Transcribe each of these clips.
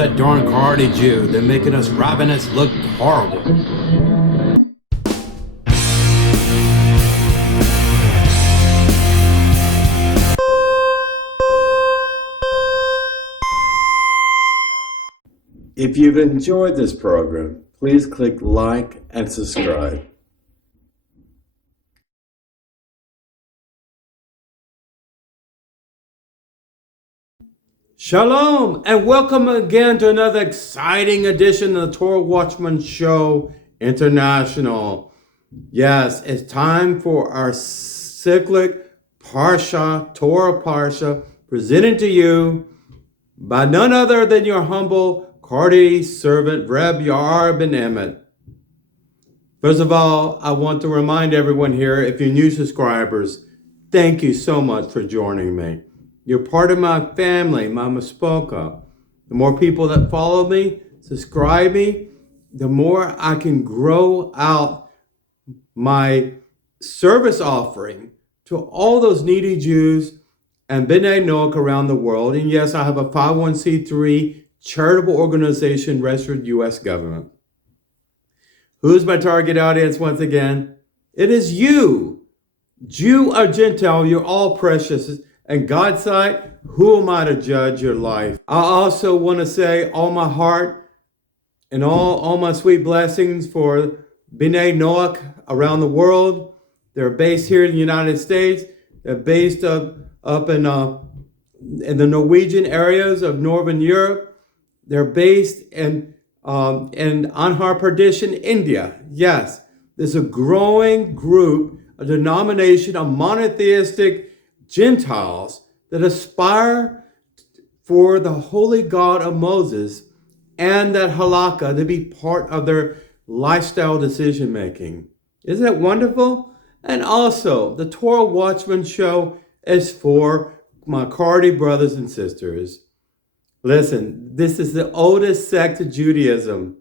that darn Cardi Jew? They're making us ravenous look horrible. If you've enjoyed this program, please click like and subscribe. Shalom, and welcome again to another exciting edition of the Torah Watchman Show International. Yes, it's time for our cyclic Parshah, Torah Parshah, presented to you by none other than your humble Cardi servant, Reb ben-Emmett. First of all, I want to remind everyone here, if you're new subscribers, thank you so much for joining me. You're part of my family, my Mispoka. The more people that follow me, subscribe me, the more I can grow out my service offering to all those needy Jews and B'nai Noach around the world. And yes, I have a 501c3 charitable organization registered U.S. government. Who's my target audience once again? It is you. Jew or Gentile, you're all precious. In God's sight, who am I to judge your life? I also want to say all my heart and all my sweet blessings for B'nai Noach around the world. They're based here in the United States. They're based up in the Norwegian areas of Northern Europe. They're based in Andhra Pradesh, India. Yes, there's a growing group, a denomination of monotheistic Gentiles that aspire for the holy God of Moses and that halakha to be part of their lifestyle decision making. Isn't that wonderful? And also, the Torah Watchman Show is for my Cardi brothers and sisters. Listen, this is the oldest sect of Judaism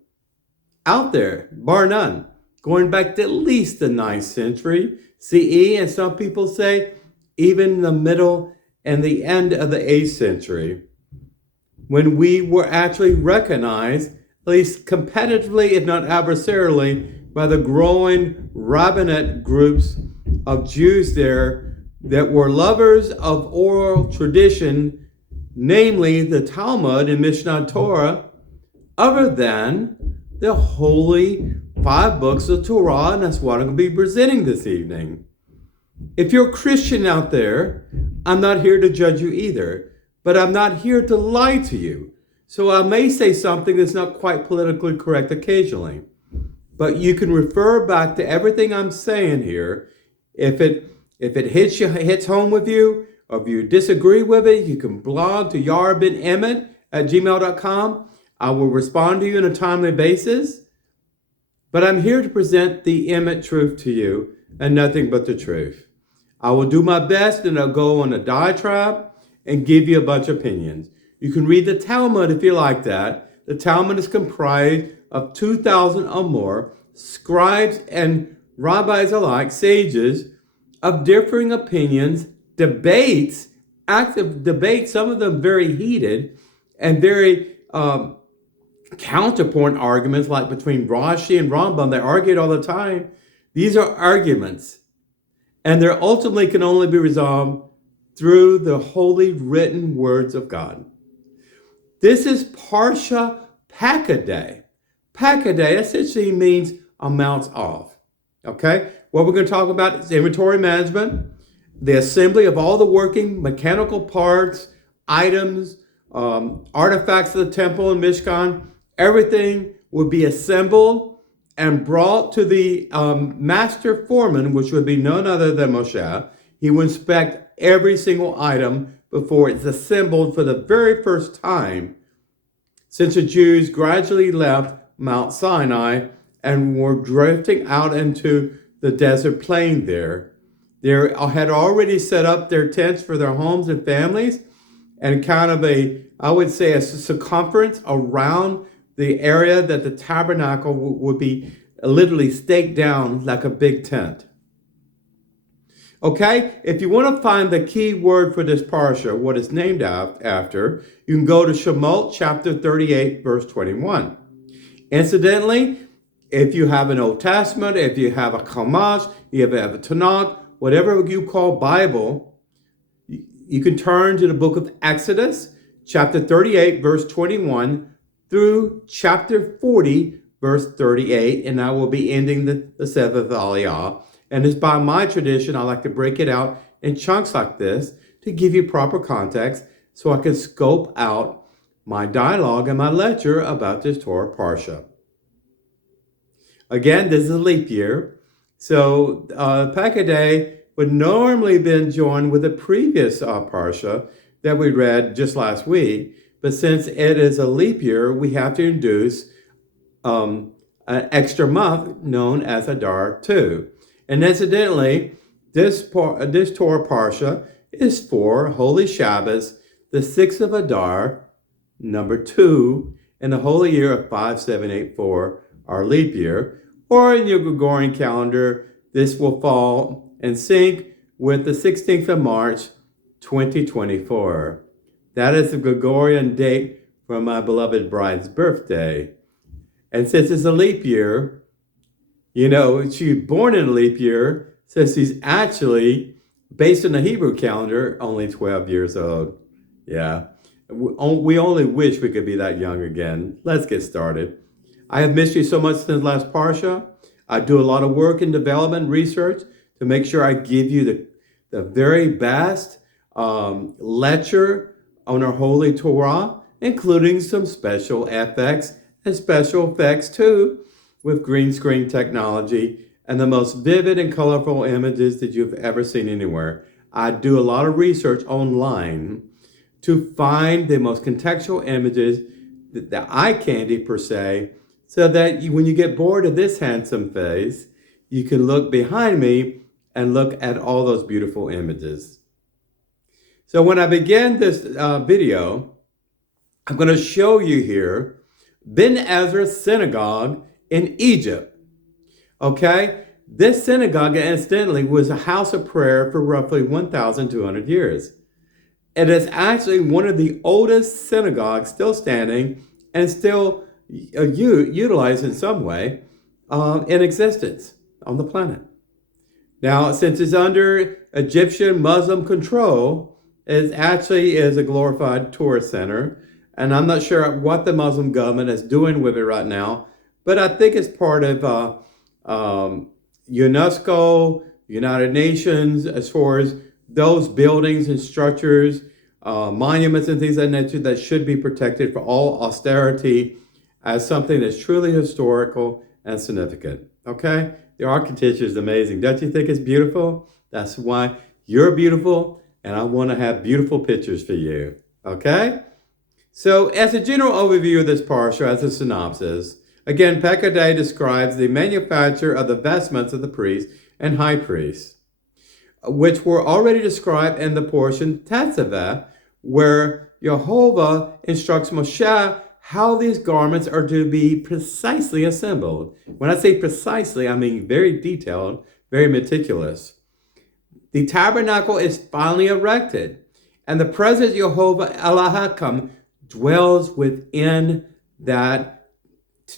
out there, bar none, going back to at least the 9th century CE, and some people say even the middle and the end of the 8th century, when we were actually recognized, at least competitively, if not adversarially, by the growing rabbinate groups of Jews there that were lovers of oral tradition, namely the Talmud and Mishnah Torah, other than the holy 5 books of Torah, and that's what I'm going to be presenting this evening. If you're a Christian out there, I'm not here to judge you either, but I'm not here to lie to you. So I may say something that's not quite politically correct occasionally, but you can refer back to everything I'm saying here. If it hits home with you, or if you disagree with it, you can blog to ben-Emmett@gmail.com. I will respond to you on a timely basis, but I'm here to present the Emmett truth to you and nothing but the truth. I will do my best and I'll go on a diatribe and give you a bunch of opinions. You can read the Talmud if you like that. The Talmud is comprised of 2,000 or more scribes and rabbis alike, sages, of differing opinions, debates, active debates, some of them very heated and very counterpoint arguments, like between Rashi and Rambam. They argued all the time. These are arguments, and they ultimately can only be resolved through the holy written words of God. This is Parshah Pekudei. Pekudei essentially means amounts of. Okay? What we're going to talk about is inventory management, the assembly of all the working mechanical parts, items, artifacts of the temple and Mishkan. Everything would be assembled and brought to the master foreman, which would be none other than Moshe. He would inspect every single item before it's assembled for the very first time, since the Jews gradually left Mount Sinai and were drifting out into the desert plain there. They had already set up their tents for their homes and families, and kind of I would say a circumference around the area that the tabernacle would be literally staked down like a big tent. Okay, if you want to find the key word for this parsha, what it's named after, you can go to Shemot chapter 38, verse 21. Incidentally, if you have an Old Testament, if you have a Chumash, you have a Tanakh, whatever you call Bible, you can turn to the book of Exodus, chapter 38, verse 21, through chapter 40, verse 38, and I will be ending the seventh aliyah. And it's by my tradition, I like to break it out in chunks like this to give you proper context so I can scope out my dialogue and my lecture about this Torah Parsha. Again, this is a leap year. So Pekudei would normally been joined with the previous Parsha that we read just last week. But since it is a leap year, we have to introduce an extra month known as Adar 2. And incidentally, this Torah Parsha is for Holy Shabbos, the 6th of Adar, number 2, in the holy year of 5784, our leap year, or in your Gregorian calendar, this will fall in sync with the 16th of March, 2024. That is the Gregorian date for my beloved bride's birthday. And since it's a leap year, she was born in a leap year, since she's actually, based on the Hebrew calendar, only 12 years old. Yeah. We only wish we could be that young again. Let's get started. I have missed you so much since last Parsha. I do a lot of work in development research to make sure I give you the very best lecture on our Holy Torah, including some special FX and special effects too, with green screen technology and the most vivid and colorful images that you've ever seen anywhere. I do a lot of research online to find the most contextual images, the eye candy per se, so that when you get bored of this handsome face, you can look behind me and look at all those beautiful images. So when I begin this video, I'm going to show you here Ben-Ezra's synagogue in Egypt. Okay? This synagogue, incidentally, was a house of prayer for roughly 1,200 years. It is actually one of the oldest synagogues still standing and still utilized in some way in existence on the planet. Now, since it's under Egyptian Muslim control, it actually is a glorified tourist center. And I'm not sure what the Muslim government is doing with it right now, but I think it's part of UNESCO, United Nations, as far as those buildings and structures, monuments and things of that nature that should be protected for all austerity as something that's truly historical and significant. Okay? The architecture is amazing. Don't you think it's beautiful? That's why you're beautiful, and I want to have beautiful pictures for you. Okay? So, as a general overview of this parsha, as a synopsis, again, Pekudei describes the manufacture of the vestments of the priest and high priest, which were already described in the portion Tetzaveh, where Jehovah instructs Moshe how these garments are to be precisely assembled. When I say precisely, I mean very detailed, very meticulous. The tabernacle is finally erected, and the presence of Jehovah Elohim dwells within that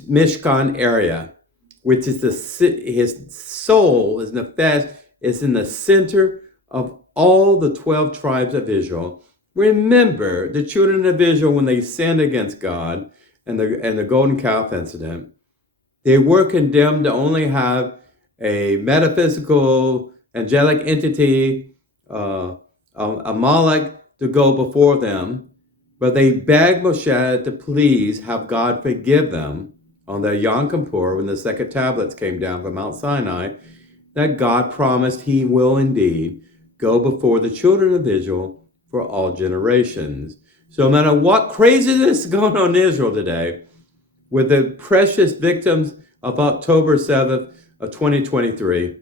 Mishkan area, which is his soul, his nefesh, is in the center of all the 12 tribes of Israel. Remember, the children of Israel, when they sinned against God and the golden calf incident, they were condemned to only have a metaphysical, angelic entity, a Malach, to go before them. But they begged Moshe to please have God forgive them on their Yom Kippur, when the second tablets came down from Mount Sinai, that God promised he will indeed go before the children of Israel for all generations. So no matter what craziness is going on in Israel today, with the precious victims of October 7th of 2023,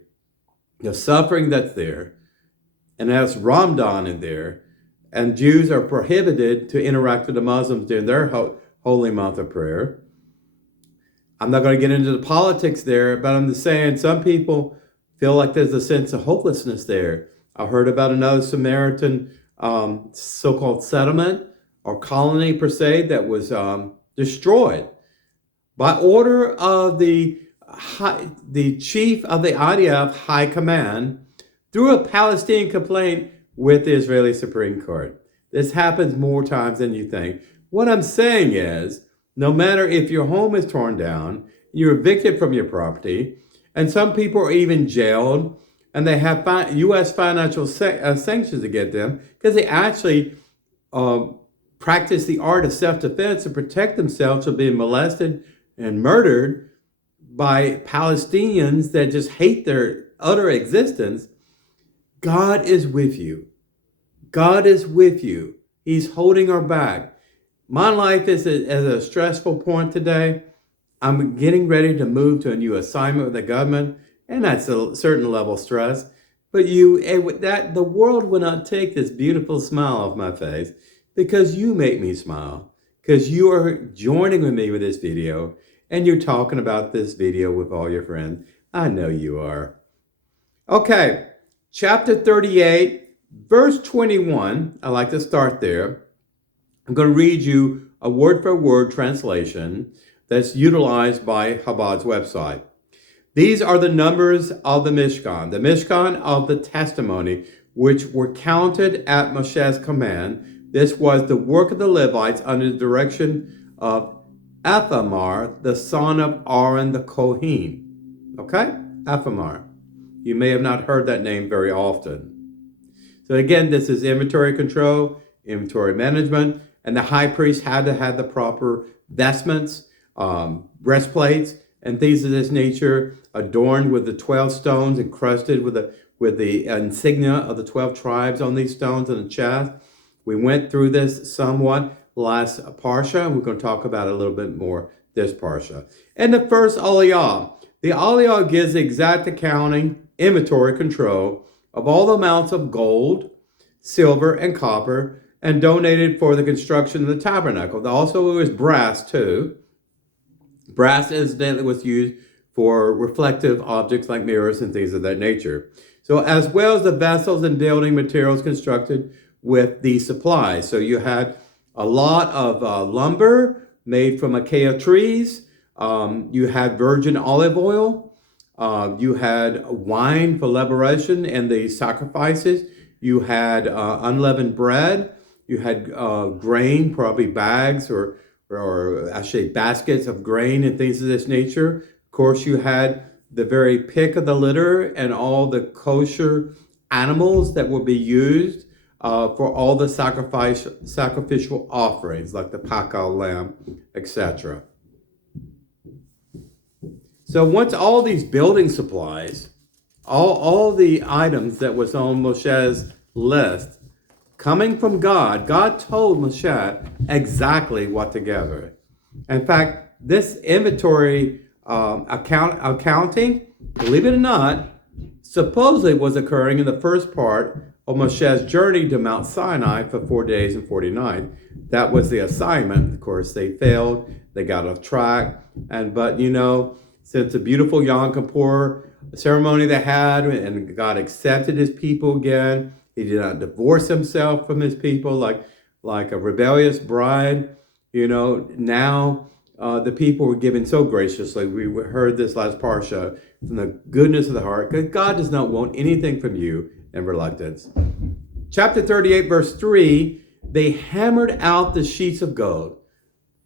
the suffering that's there, and as Ramadan in there, and Jews are prohibited to interact with the Muslims during their holy month of prayer. I'm not going to get into the politics there, but I'm just saying some people feel like there's a sense of hopelessness there. I heard about another Samaritan so-called settlement or colony per se that was destroyed by order of the chief of the IDF High Command through a Palestinian complaint with the Israeli Supreme Court. This happens more times than you think. What I'm saying is, no matter if your home is torn down, you're evicted from your property, and some people are even jailed, and they have U.S. financial sanctions against them because they actually practice the art of self-defense to protect themselves from being molested and murdered by Palestinians that just hate their utter existence. God is with you. God is with you. He's holding our back. My life is at a stressful point today. I'm getting ready to move to a new assignment with the government, and that's a certain level of stress. But the world will not take this beautiful smile off my face because you make me smile, because you are joining with me with this video, and you're talking about this video with all your friends. I know you are. Okay, chapter 38, verse 21. I like to start there. I'm going to read you a word-for-word translation that's utilized by Chabad's website. These are the numbers of the Mishkan of the testimony, which were counted at Moshe's command. This was the work of the Levites under the direction of Ithamar, the son of Aaron the Kohen. Okay? Ithamar. You may have not heard that name very often. So again, this is inventory control, inventory management, and the high priest had to have the proper vestments, breastplates, and things of this nature, adorned with the 12 stones, encrusted with the insignia of the 12 tribes on these stones on the chest. We went through this somewhat last Parsha, and we're going to talk about it a little bit more this Parsha. And the first Aliyah. The Aliyah gives the exact accounting, inventory control of all the amounts of gold, silver, and copper, and donated for the construction of the tabernacle. Also, it was brass too. Brass incidentally was used for reflective objects like mirrors and things of that nature. So as well as the vessels and building materials constructed with these supplies. So you had a lot of lumber made from acacia trees. You had virgin olive oil. You had wine for liberation and the sacrifices. You had unleavened bread. You had grain, probably bags or actually baskets of grain and things of this nature. Of course, you had the very pick of the litter and all the kosher animals that will be used for all the sacrificial offerings, like the pakal lamb, etc. So once all these building supplies, all the items that was on Moshe's list, coming from God, God told Moshe exactly what to gather. In fact, this inventory accounting, believe it or not, supposedly was occurring in the first part of Moshe's journey to Mount Sinai for 4 days and 40 nights. That was the assignment. Of course, they failed. They got off track. But since the beautiful Yom Kippur ceremony they had, and God accepted his people again, he did not divorce himself from his people like a rebellious bride. Now the people were given so graciously. We heard this last Parsha, from the goodness of the heart, because God does not want anything from you in reluctance. Chapter 38, verse 3, they hammered out the sheets of gold,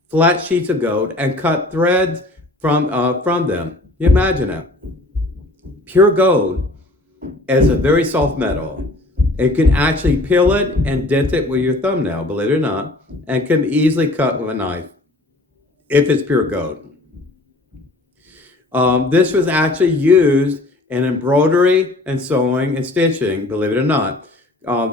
flat sheets of gold, and cut threads from them. You imagine it. Pure gold is a very soft metal. It can actually peel it and dent it with your thumbnail, believe it or not, and can be easily cut with a knife if it's pure gold. This was actually used in embroidery and sewing and stitching, believe it or not.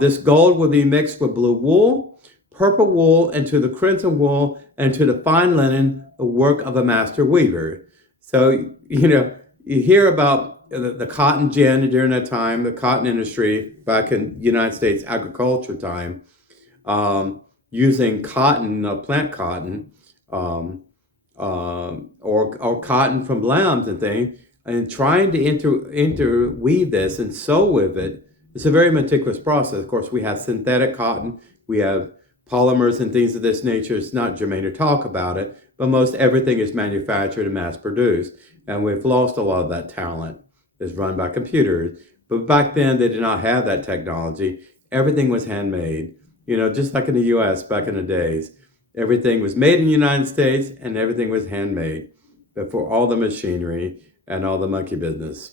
This gold would be mixed with blue wool, purple wool, into the crimson wool, and to the fine linen, the work of a master weaver. So, you hear about the cotton gin during that time, the cotton industry back in United States agriculture time, using cotton, plant cotton, or cotton from lambs and things, And trying to interweave this and sew with it, it's a very meticulous process. Of course, we have synthetic cotton, we have polymers and things of this nature. It's not germane to talk about it, but most everything is manufactured and mass produced. And we've lost a lot of that talent. It's run by computers. But back then, they did not have that technology. Everything was handmade. Just like in the US back in the days. Everything was made in the United States and everything was handmade before all the machinery and all the monkey business.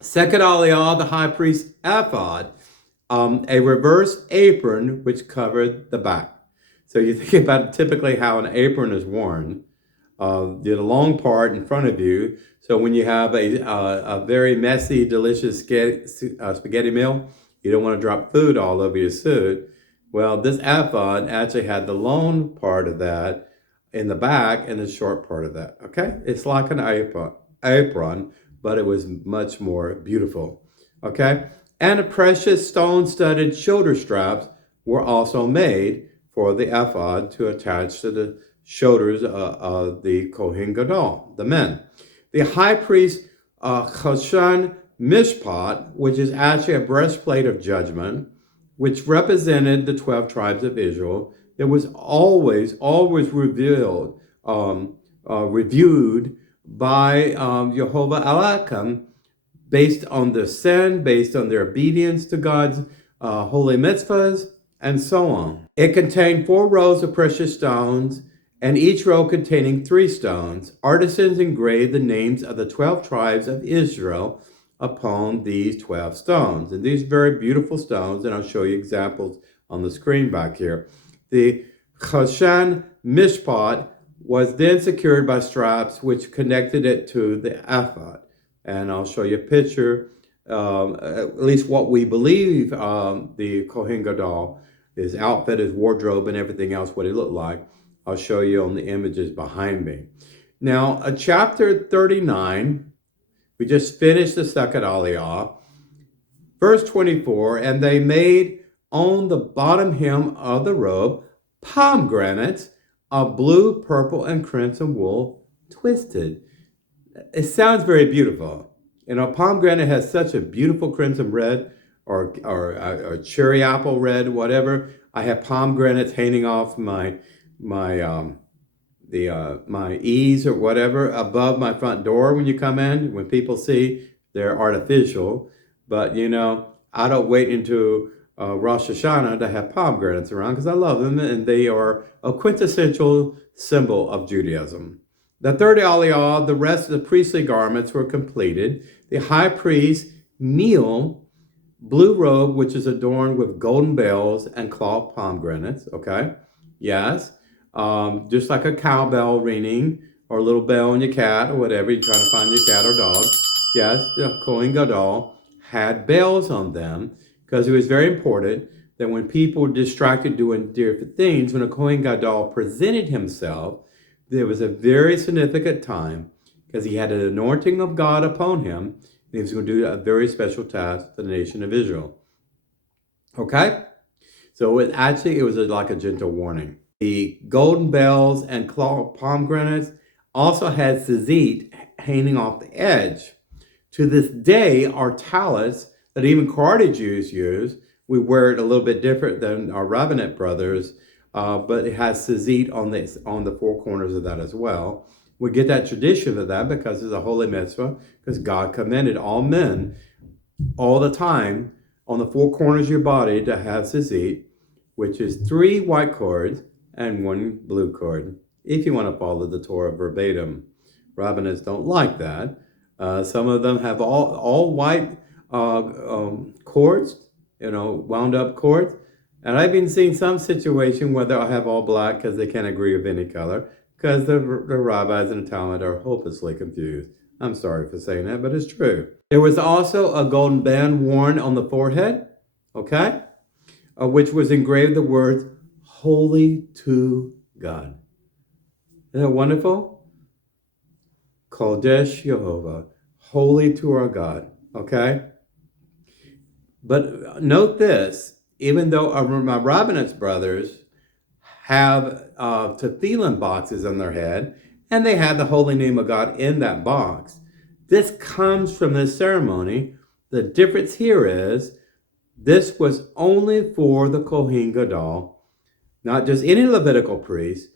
Second aliyah, the high priest ephod, a reverse apron which covered the back. So you think about typically how an apron is worn. The long part in front of you. So when you have a very messy, delicious spaghetti meal, you don't want to drop food all over your suit. Well, this ephod actually had the long part of that in the back and the short part of that. Okay, it's like an apron, but it was much more beautiful. Okay, and the precious stone-studded shoulder straps were also made for the ephod to attach to the shoulders of the Kohen Gadol, the men. The high priest Choshan Mishpat, which is actually a breastplate of judgment, which represented the 12 tribes of Israel, that was always reviewed by Jehovah Elohim based on their sin, based on their obedience to God's holy mitzvahs, and so on. It contained 4 rows of precious stones, and each row containing 3 stones. Artisans engraved the names of the 12 tribes of Israel upon these 12 stones. And these very beautiful stones, and I'll show you examples on the screen back here. The Choshan Mishpat was then secured by straps which connected it to the ephod. And I'll show you a picture, at least what we believe the Kohen Gadol, his outfit, his wardrobe, and everything else, what he looked like. I'll show you on the images behind me. Now, chapter 39, we just finished the second aliyah, verse 24, and they made on the bottom hem of the robe pomegranates of blue, purple, and crimson wool twisted. It sounds very beautiful. Pomegranate has such a beautiful crimson red or cherry apple red, whatever. I have pomegranates hanging off my eaves or whatever above my front door when you come in. When people see, they're artificial. But, I don't wait until Rosh Hashanah to have pomegranates around because I love them and they are a quintessential symbol of Judaism. The third aliyah, the rest of the priestly garments were completed. The high priest meal blue robe, which is adorned with golden bells and cloth pomegranates. Okay, yes, just like a cowbell ringing or a little bell on your cat or whatever. You're trying to find your cat or dog. Yes, the Kohen Gadol had bells on them because it was very important that when people were distracted doing different things, when a Kohen Gadol presented himself, there was a very significant time because he had an anointing of God upon him, and he was going to do a very special task to the nation of Israel. Okay? So it was like a gentle warning. The golden bells and cloth pomegranates also had tzitzit hanging off the edge. To this day, our talents that even Karate Jews use, we wear it a little bit different than our rabbinate brothers, but it has tzitzit on the 4 corners of that as well. We get that tradition of that because it's a holy mitzvah, because God commanded all men all the time on the 4 corners of your body to have tzitzit, which is 3 white cords and 1 blue cord, if you want to follow the Torah verbatim. Rabbinists don't like that. Some of them have all white cords, wound up cords. And I've been seeing some situation where they'll have all black because they can't agree with any color, because the rabbis and the Talmud are hopelessly confused. I'm sorry for saying that, but it's true. There was also a golden band worn on the forehead, okay, which was engraved the words, "Holy to God." Isn't that wonderful? Kodesh Yehovah, holy to our God, okay? But note this, even though my rabbinate brothers have tefillin boxes on their head, and they have the holy name of God in that box, This comes from this ceremony. The difference here is this was only for the Kohen Gadol, not just any Levitical priest,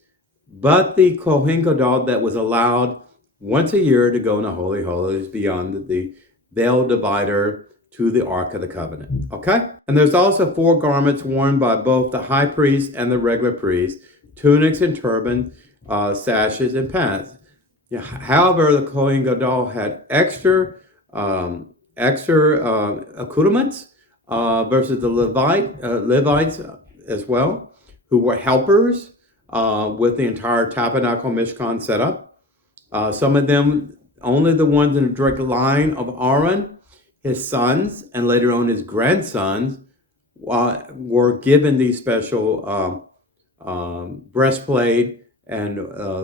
but the Kohen Gadol that was allowed once a year to go in the Holy Holies beyond the veil divider to the Ark of the Covenant. Okay? And there's also 4 garments worn by both the high priest and the regular priest, tunics and turban, sashes and pants. Yeah, however, the Kohen Gadol had extra accoutrements versus the Levites as well, who were helpers with the entire tabernacle Mishkan setup. Some of them, only the ones in the direct line of Aaron, his sons, and later on his grandsons, were given these special breastplate and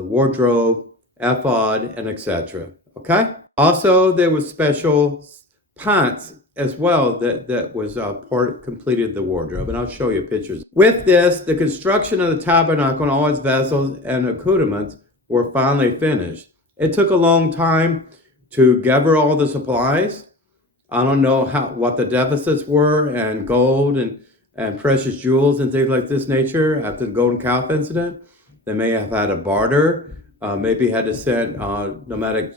wardrobe, ephod, and etc. Okay? Also, there was special pants as well that was completed the wardrobe, and I'll show you pictures. With this, the construction of the tabernacle and all its vessels and accoutrements were finally finished. It took a long time to gather all the supplies. I don't know what the deficits were, and gold and precious jewels and things like this nature after the golden calf incident. They may have had a barter, maybe had to send nomadic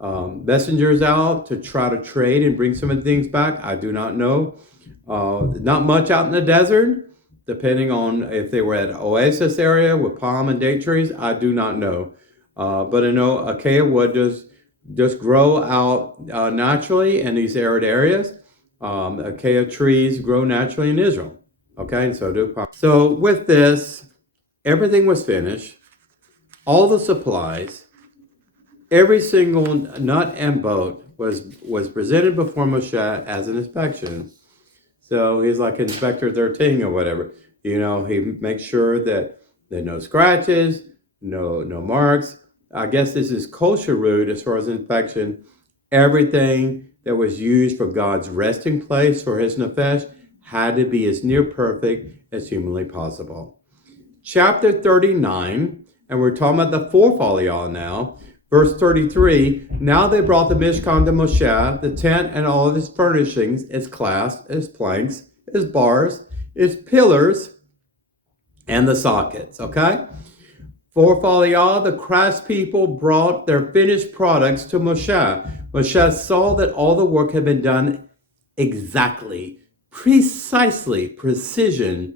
messengers out to try to trade and bring some of the things back. I do not know. Not much out in the desert, depending on if they were at an oasis area with palm and date trees. I do not know. But I know acacia wood just grow out naturally in these arid areas. Acacia trees grow naturally in Israel. Okay, and so do palm. So with this, everything was finished. All the supplies, every single nut and bolt was presented before Moshe as an inspection. So he's like Inspector 13 or whatever. You know, he makes sure that there are no scratches, no marks. I guess this is kosher root as far as inspection. Everything that was used for God's resting place for his nefesh had to be as near perfect as humanly possible. Chapter 39, and we're talking about the fourth aliyah now. Verse 33, now they brought the Mishkan to Moshe, the tent and all of its furnishings, its clasps, its planks, its bars, its pillars, and the sockets, okay? Fourth aliyah, the craftspeople brought their finished products to Moshe. Moshe saw that all the work had been done exactly, precisely, precision,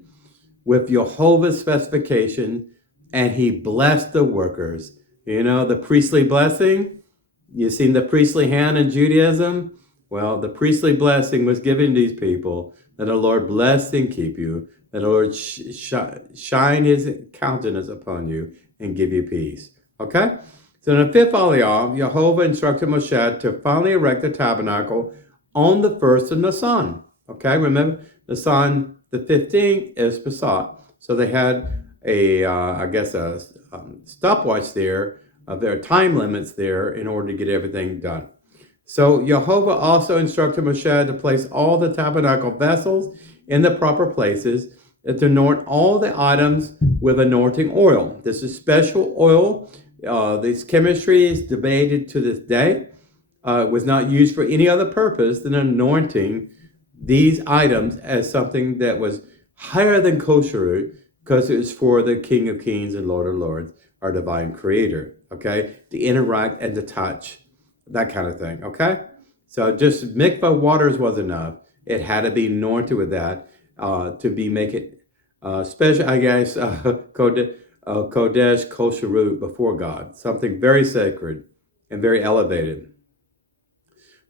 with Jehovah's specification, and he blessed the workers. You know, the priestly blessing, you've seen the priestly hand in Judaism? Well, the priestly blessing was given to these people, that the Lord bless and keep you, that the Lord shine his countenance upon you and give you peace. Okay? So in the fifth aliyah, Jehovah instructed Moshe to finally erect the tabernacle on the first of Nisan. Okay? Remember, Nisan the 15th is Pesach. So they had a stopwatch there, there are time limits there in order to get everything done. So Jehovah also instructed Moshe to place all the tabernacle vessels in the proper places, and to anoint all the items with anointing oil. This is special oil. This chemistry is debated to this day. It was not used for any other purpose than anointing these items as something that was higher than kosher, because it was for the King of Kings and Lord of Lords, our divine creator, okay? To interact and to touch, that kind of thing, okay? So just mikvah waters was enough. It had to be anointed with that to make it special, I guess, kodesh, kosher root before God, something very sacred and very elevated.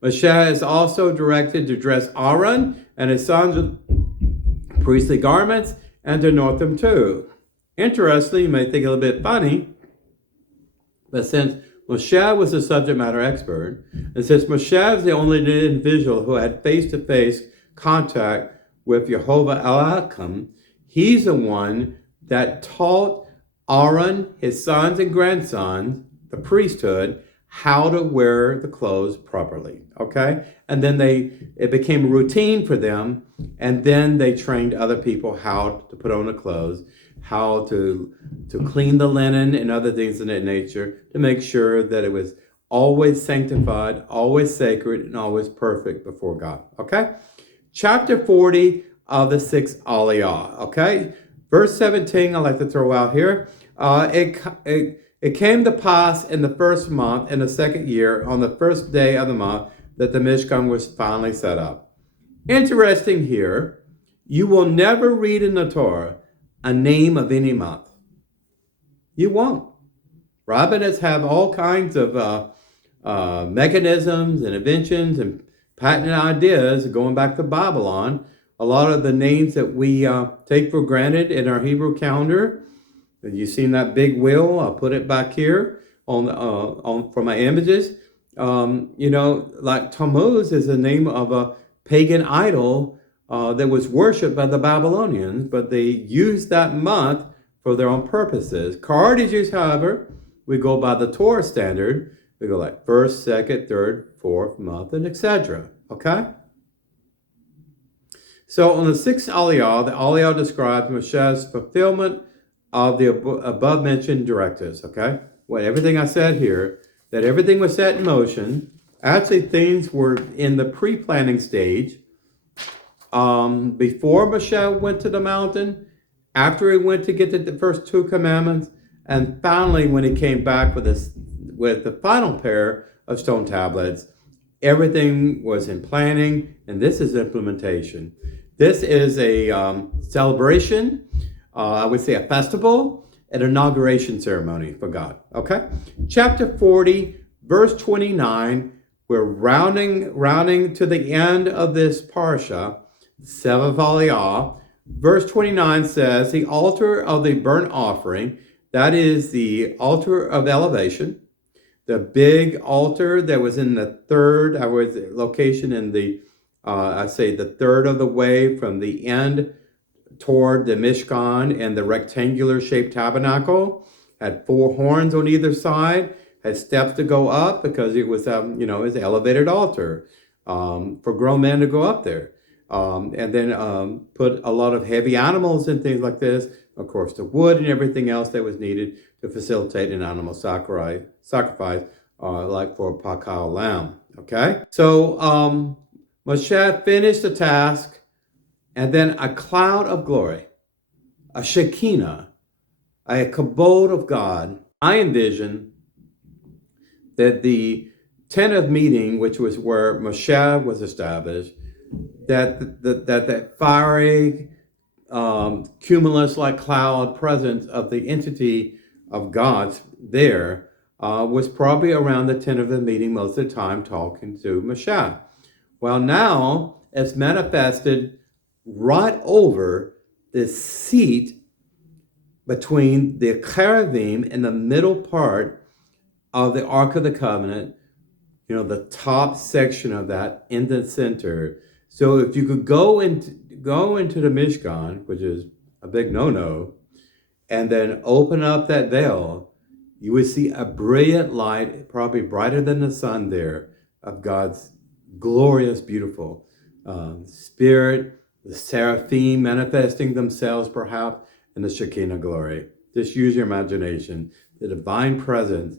Moshe is also directed to dress Aaron and his sons with priestly garments and to anoint them too. Interestingly, you may think a little bit funny, but since Moshe was a subject matter expert, and since Moshe is the only individual who had face-to-face contact with Jehovah Elohim, he's the one that taught Aaron, his sons and grandsons, the priesthood, how to wear the clothes properly, okay? And then it became a routine for them, and then they trained other people how to put on the clothes, how to clean the linen and other things of that nature, to make sure that it was always sanctified, always sacred, and always perfect before God. Okay? Chapter 40 of the 6th Aliyah. Okay? Verse 17, I like to throw out here. It came to pass in the first month, in the second year, on the first day of the month, that the Mishkan was finally set up. Interesting here, you will never read in the Torah a name of any month. You won't. Rabbinists have all kinds of mechanisms and inventions and patent ideas going back to Babylon. A lot of the names that we take for granted in our Hebrew calendar. You've seen that big wheel. I'll put it back here on for my images. Like Tammuz is the name of a pagan idol that was worshipped by the Babylonians, but they used that month for their own purposes. Cardi Jews, however, we go by the Torah standard. We go like first, second, third, fourth month, and etc. Okay? So on the 6th Aliyah, the Aliyah describes Moshe's fulfillment of the above-mentioned directives. Okay? Well, everything I said here, that everything was set in motion. Actually, things were in the pre-planning stage. Before Moshe went to the mountain, after he went to get the first 2 commandments, and finally when he came back with the final pair of stone tablets, everything was in planning, and this is implementation. This is a celebration, I would say a festival, an inauguration ceremony for God. Okay? Chapter 40, verse 29, we're rounding to the end of this Parsha, 7th Aliyah. Verse 29 says, the altar of the burnt offering, that is the altar of elevation, the big altar that was in the third, location in the, the third of the way from the end toward the Mishkan, and the rectangular shaped tabernacle had 4 horns on either side, had steps to go up because it was, it was an elevated altar for grown men to go up there. And then put a lot of heavy animals and things like this, of course, the wood and everything else that was needed to facilitate an animal sacrifice, like for a pakal lamb. Okay? So Moshe finished the task, and then a cloud of glory, a Shekinah, a kabod of God. I envision that the tent of meeting, which was where Moshe was established, that fiery cumulus-like cloud presence of the entity of God there was probably around the tent of the meeting most of the time talking to Moshe. Well, now it's manifested right over the seat between the cherubim in the middle part of the Ark of the Covenant, the top section of that in the center. So if you could go into the Mishkan, which is a big no-no, and then open up that veil, you would see a brilliant light, probably brighter than the sun there, of God's glorious, beautiful spirit, the seraphim manifesting themselves perhaps in the Shekinah glory. Just use your imagination. The divine presence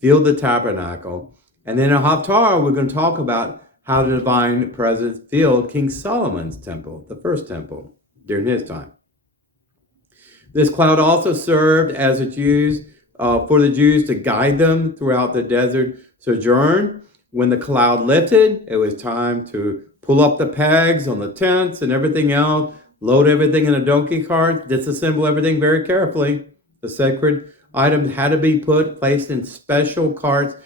filled the tabernacle. And then in Haftarah, we're going to talk about how the divine presence filled King Solomon's temple, the first temple, during his time. This cloud also served as for the Jews to guide them throughout the desert sojourn. When the cloud lifted, it was time to pull up the pegs on the tents and everything else, load everything in a donkey cart, disassemble everything very carefully. The sacred items had to be placed in special carts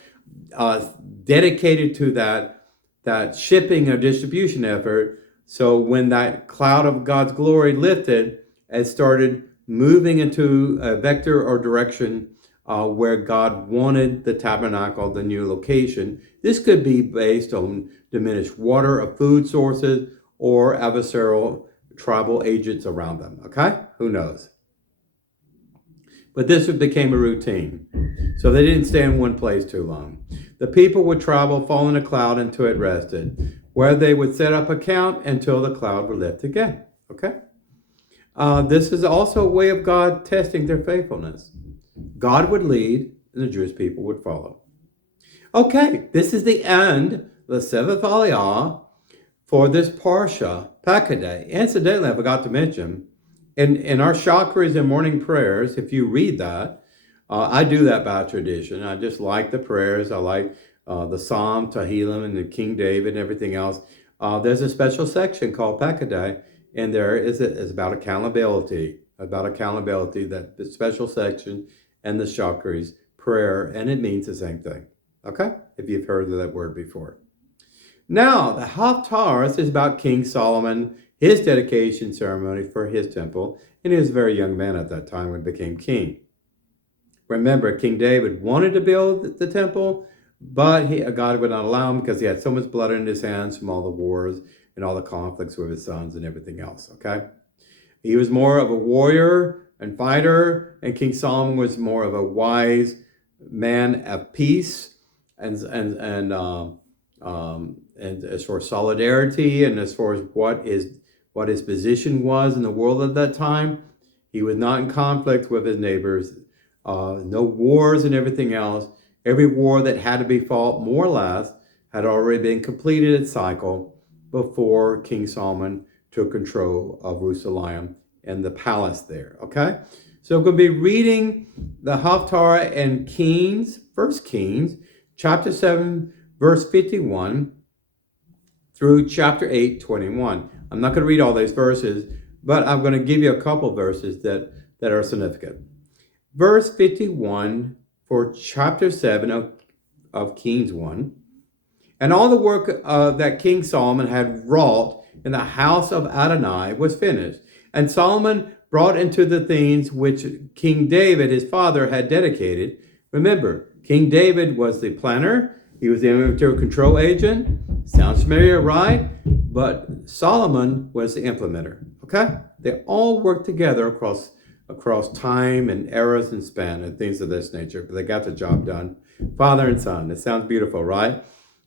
dedicated to that shipping or distribution effort. So when that cloud of God's glory lifted, it started moving into a vector or direction where God wanted the tabernacle, the new location. This could be based on diminished water or food sources or adversarial tribal agents around them. Okay? Who knows? But this became a routine. So they didn't stay in one place too long. The people would travel, fall in a cloud until it rested, where they would set up a camp until the cloud would lift again. Okay? This is also a way of God testing their faithfulness. God would lead, and the Jewish people would follow. Okay, this is the end, the seventh aliyah for this Parshah Pekudei. Incidentally, I forgot to mention, in our chakras and morning prayers, if you read that, I do that by tradition. I just like the prayers. I like the Psalm, Tehillim, and the King David and everything else. There's a special section called Pekudei, and there is about accountability, that the special section and the chakras, prayer, and it means the same thing. Okay? If you've heard of that word before. Now, the Haftarah is about King Solomon, his dedication ceremony for his temple, and he was a very young man at that time when he became king. Remember, King David wanted to build the temple, but God would not allow him because he had so much blood in his hands from all the wars and all the conflicts with his sons and everything else, okay? He was more of a warrior and fighter, and King Solomon was more of a wise man of peace and as far as solidarity and as far as what his position was in the world at that time. He was not in conflict with his neighbors. No wars and everything else. Every war that had to be fought, more or less, had already been completed its cycle before King Solomon took control of Jerusalem and the palace there. Okay? So we're going to be reading the Haftarah in Kings, 1 Kings, chapter 7, verse 51 through chapter 8, 21. I'm not going to read all those verses, but I'm going to give you a couple verses that are significant. Verse 51 for chapter 7 of Kings 1. And all the work that King Solomon had wrought in the house of Adonai was finished. And Solomon brought into the things which King David, his father, had dedicated. Remember, King David was the planner. He was the inventory control agent. Sounds familiar, right? But Solomon was the implementer. Okay? They all worked together across time and eras and span and things of this nature, but they got the job done. Father and son. It sounds beautiful, right?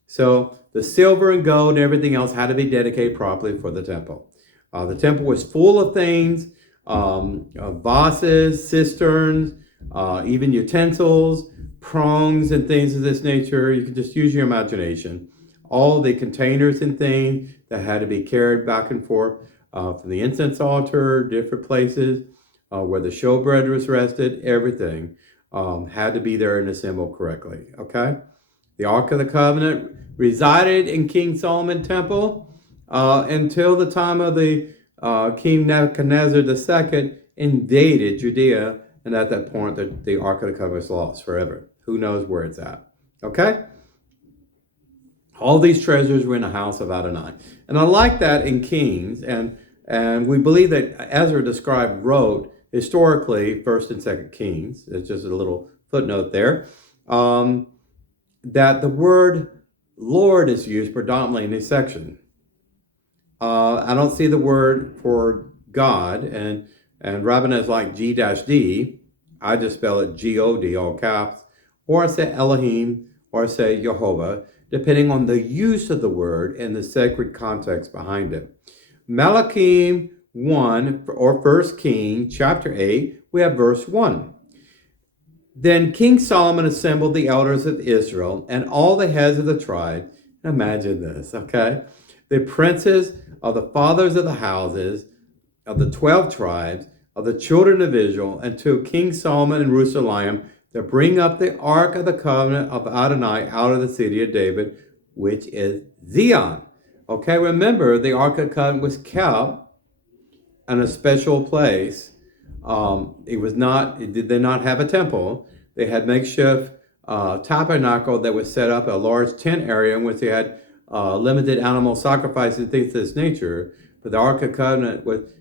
So the silver and gold and everything else had to be dedicated properly for the temple. The temple was full of things, vases, cisterns, even utensils, prongs and things of this nature. You can just use your imagination. All the containers and things that had to be carried back and forth from the incense altar, different places where the showbread was rested, everything had to be there and assembled correctly, okay? The Ark of the Covenant resided in King Solomon's temple until the time of the King Nebuchadnezzar II invaded Judea, and at that point the Ark of the Covenant was lost forever. Who knows where it's at, okay? All these treasures were in the house of Adonai. And I like that in Kings, and we believe that Ezra wrote historically 1st and 2nd Kings. It's just a little footnote there. That the word Lord is used predominantly in this section. I don't see the word for God, and rabbinets like G-D. I just spell it G-O-D, all caps, or I say Elohim, or I say Jehovah, depending on the use of the word and the sacred context behind it. Malachi 1, or 1 King, chapter 8, we have verse 1. Then King Solomon assembled the elders of Israel and all the heads of the tribe. Imagine this, okay? The princes of the fathers of the houses of the 12 tribes of the children of Israel, and to King Solomon in Jerusalem to bring up the ark of the covenant of Adonai out of the city of David, which is Zion. Okay, remember the ark of the covenant was kept in a special place. It did not have a temple. They had makeshift tabernacle that was set up a large tent area in which they had limited animal sacrifices and things of this nature. But the Ark of the Covenant was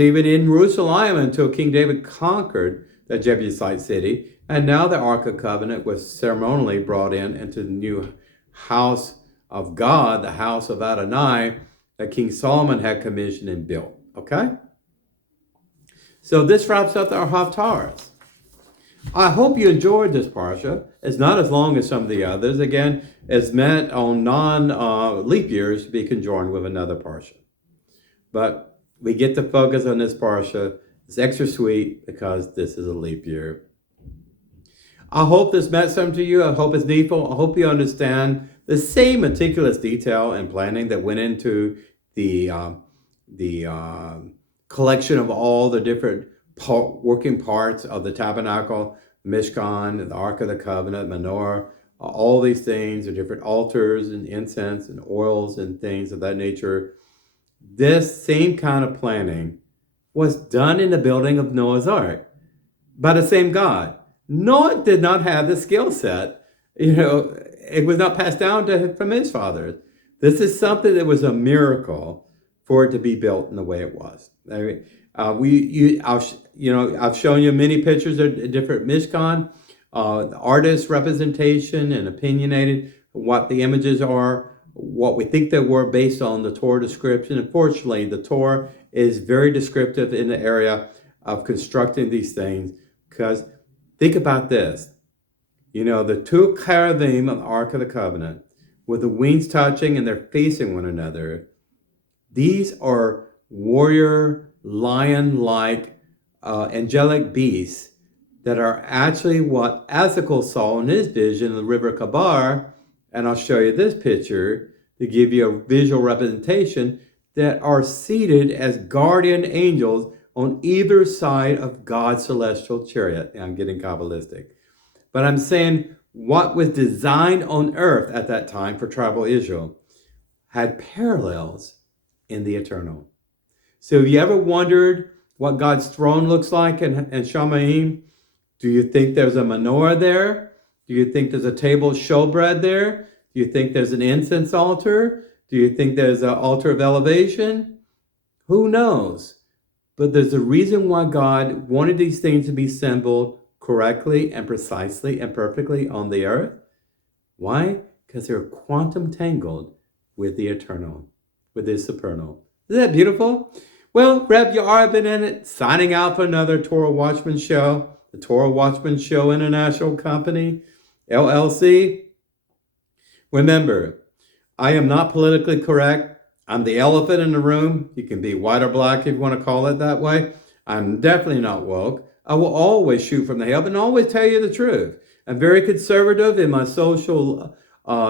even in Jerusalem until King David conquered the Jebusite city. And now the Ark of the Covenant was ceremonially brought into the new house of God, the house of Adonai, that King Solomon had commissioned and built. Okay? So this wraps up our Haftarahs. I hope you enjoyed this Parsha. It's not as long as some of the others. Again, it's meant on non-leap years to be conjoined with another Parsha. But we get to focus on this Parsha. It's extra sweet because this is a leap year. I hope this meant something to you. I hope it's needful. I hope you understand the same meticulous detail and planning that went into the collection of all the different working parts of the tabernacle, Mishkan, the Ark of the Covenant, menorah, all these things, the different altars and incense and oils and things of that nature. This same kind of planning was done in the building of Noah's Ark by the same God. Noah did not have the skill set. It was not passed down to him from his fathers. This is something that was a miracle for it to be built in the way it was. I've shown you many pictures of different Mishkan, the artist representation and opinionated what the images are, what we think they were based on the Torah description. Unfortunately, the Torah is very descriptive in the area of constructing these things, because think about this. The two cherubim of the Ark of the Covenant, with the wings touching and they're facing one another. These are warrior, lion-like, angelic beasts that are actually what Ezekiel saw in his vision of the river Kabar. And I'll show you this picture to give you a visual representation, that are seated as guardian angels on either side of God's celestial chariot. And I'm getting Kabbalistic. But I'm saying what was designed on earth at that time for tribal Israel had parallels in the eternal. So have you ever wondered what God's throne looks like in Shamaim? Do you think there's a menorah there? Do you think there's a table of showbread there? Do you think there's an incense altar? Do you think there's an altar of elevation? Who knows? But there's a reason why God wanted these things to be assembled correctly and precisely and perfectly on the earth. Why? Because they're quantum tangled with the eternal, with the supernal. Isn't that beautiful? Well, Rev Yair ben-Emmett signing out for another Torah Watchman show, the Torah Watchman Show International Company, LLC. Remember, I am not politically correct. I'm the elephant in the room. You can be white or black if you want to call it that way. I'm definitely not woke. I will always shoot from the hip and always tell you the truth. I'm very conservative in my social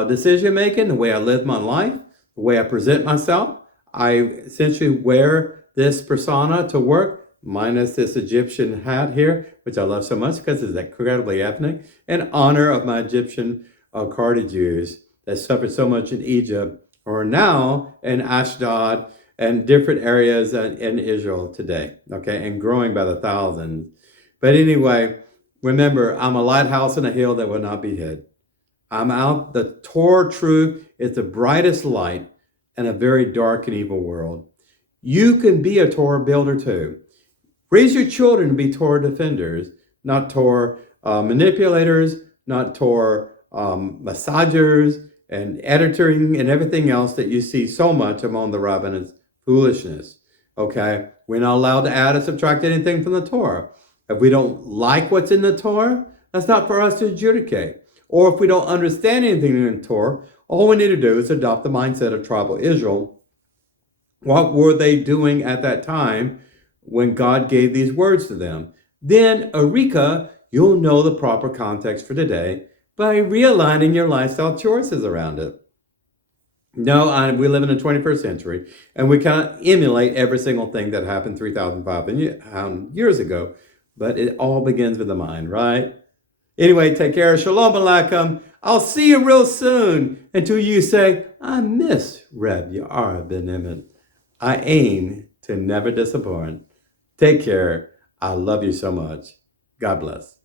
decision making, the way I live my life, the way I present myself. I essentially wear this persona to work, minus this Egyptian hat here, which I love so much because it's incredibly ethnic, in honor of my Egyptian Cardi Jews that suffered so much in Egypt, or now in Ashdod and different areas in Israel today, okay, and growing by the thousands. But anyway, remember, I'm a lighthouse on a hill that will not be hid. I'm out. The Torah truth is the brightest light in a very dark and evil world. You can be a Torah builder too. Raise your children to be Torah defenders, not Torah manipulators, not Torah massagers and editing and everything else that you see so much among the rabbinics. Foolishness, okay? We're not allowed to add or subtract anything from the Torah. If we don't like what's in the Torah, that's not for us to adjudicate. Or if we don't understand anything in the Torah, all we need to do is adopt the mindset of tribal Israel. What were they doing at that time when God gave these words to them? Then, Eureka, you'll know the proper context for today by realigning your lifestyle choices around it. No, we live in the 21st century, and we cannot emulate every single thing that happened 3,500 years ago, but it all begins with the mind, right? Anyway, take care. Shalom Aleichem. I'll see you real soon. Until you say, I miss Reb Yair ben-Emmett. I aim to never disappoint. Take care. I love you so much. God bless.